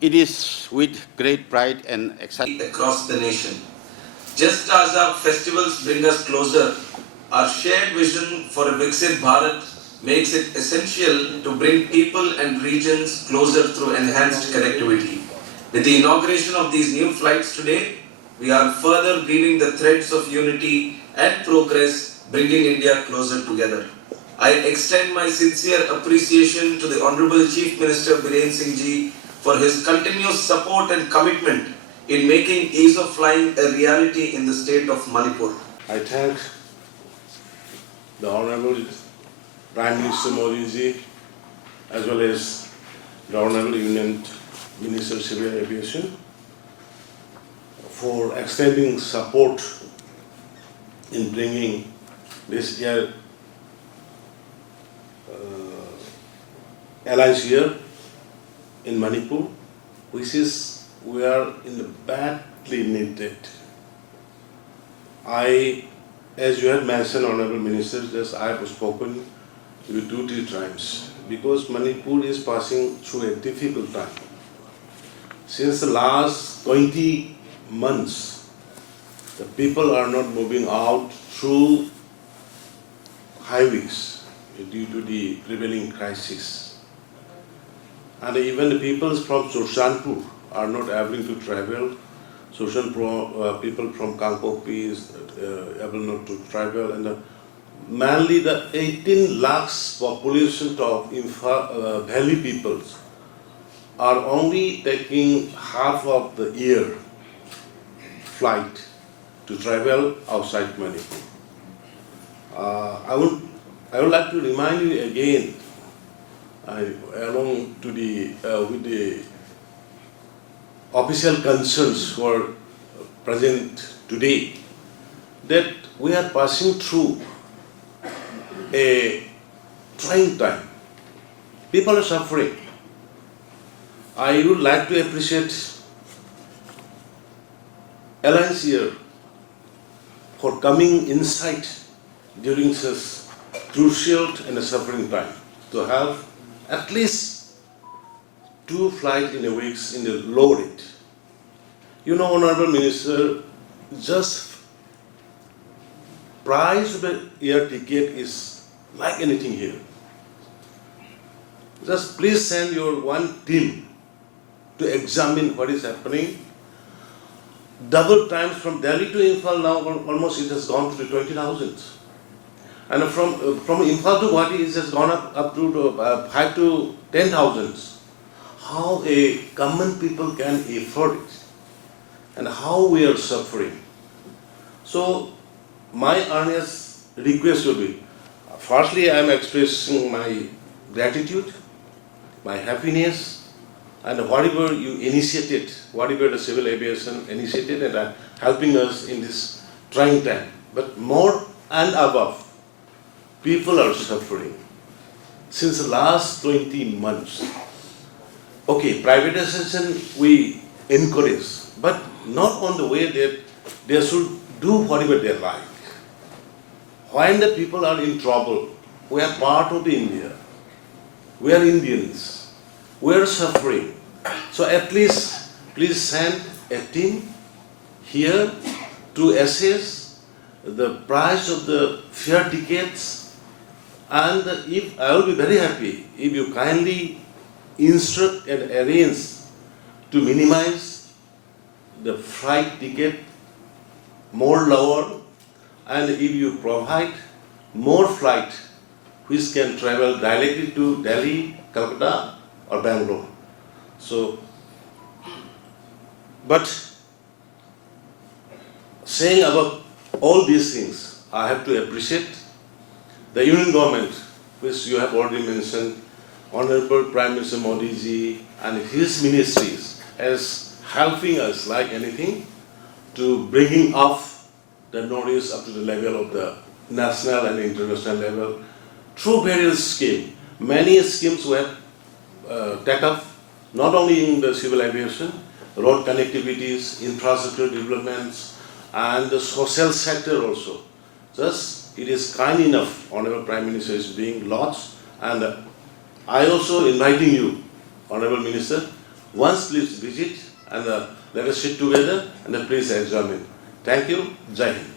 It is with great pride and excitement across the nation. Just as our festivals bring us closer, our shared vision for a Viksit Bharat makes it essential to bring people and regions closer through enhanced connectivity. With the inauguration of these new flights today, we are further weaving the threads of unity and progress, bringing India closer together. I extend my sincere appreciation to the Honorable Chief Minister Biren Singh Ji for his continuous support and commitment in making ease of flying a reality in the state of Manipur. I thank the Honorable Prime Minister Modi ji as well as the Honorable Union Minister of Civil Aviation for extending support in bringing this year alliance here in Manipur, which is we are in the badly needed. As you had mentioned, Honorable Minister, just I have spoken to you 2-3 times because Manipur is passing through a difficult time. Since the last 20 months, the people are not moving out through highways due to the prevailing crisis. And even the people from Surshanpur are not able to travel. People from Kangpopi is able not to travel, and mainly the 18 lakhs population of Imphal Valley peoples are only taking half of the year flight to travel outside Manipur. I would like to remind you again, along to with the official concerns who are present today, that we are passing through a trying time. People are suffering. I would like to appreciate Alliance here for coming inside during such crucial and suffering time to have at least 2 flights in a week in the low rate. You know, Honorable Minister, just price of the air ticket is like anything here. Just please send your one team to examine what is happening. Double times from Delhi to Imphal now almost it has gone to the 20,000. And from Imphal to Guwahati it has gone up to 5 to 10,000. How a common people can afford it and how we are suffering. So my earnest request will be, firstly I am expressing my gratitude, my happiness, and whatever you initiated, whatever the civil aviation initiated and are helping us in this trying time. But more and above, people are suffering since the last 20 months. Okay, privatization we encourage, but not on the way that they should do whatever they like. When the people are in trouble, we are part of the India. We are Indians. We are suffering. So at least please send a team here to assess the price of the fare tickets, and if I will be very happy if you kindly instruct and arrange to minimize the flight ticket more lower, and if you provide more flight which can travel directly to Delhi, Calcutta or Bangalore. So, but saying about all these things, I have to appreciate the Union government, which you have already mentioned, Honorable Prime Minister Modi ji and his ministries as helping us like anything to bringing up the knowledge up to the level of the national and international level through various schemes. Many schemes we have taken up, not only in the civil aviation, road connectivities, infrastructure developments, and the social sector also. Just it is kind enough, Honorable Prime Minister is being launched, and I also inviting you, Honorable Minister, Once please visit and let us sit together and please examine. Thank you. Jai Hind.